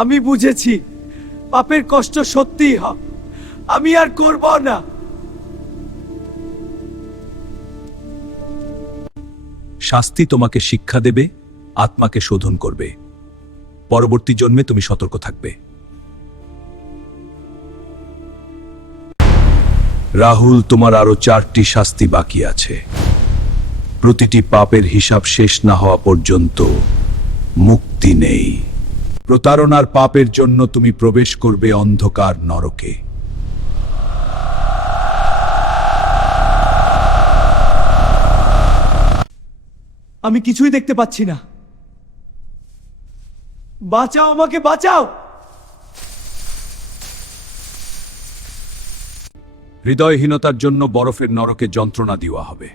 আমি বুঝেছি পাপের কষ্ট সত্যিই হয়। আমি আর করব না। শাস্তি তোমাকে শিক্ষা দেবে, আত্মাকে শোধন করবে। পরবর্তী জন্মে তুমি সতর্ক থাকবে। রাহুল, তোমার আরো 4টি শাস্তি বাকি আছে। প্রতিটি পাপের হিসাব শেষ না হওয়া পর্যন্ত মুক্তি নেই। প্রতারণার পাপের জন্য তুমি প্রবেশ করবে অন্ধকার নরকে। আমি কিছুই দেখতে পাচ্ছি না। বাঁচাও, আমাকে বাঁচাও। হৃদয়হীনতার জন্য বরফের নরকে যন্ত্রণা দেওয়া হবে।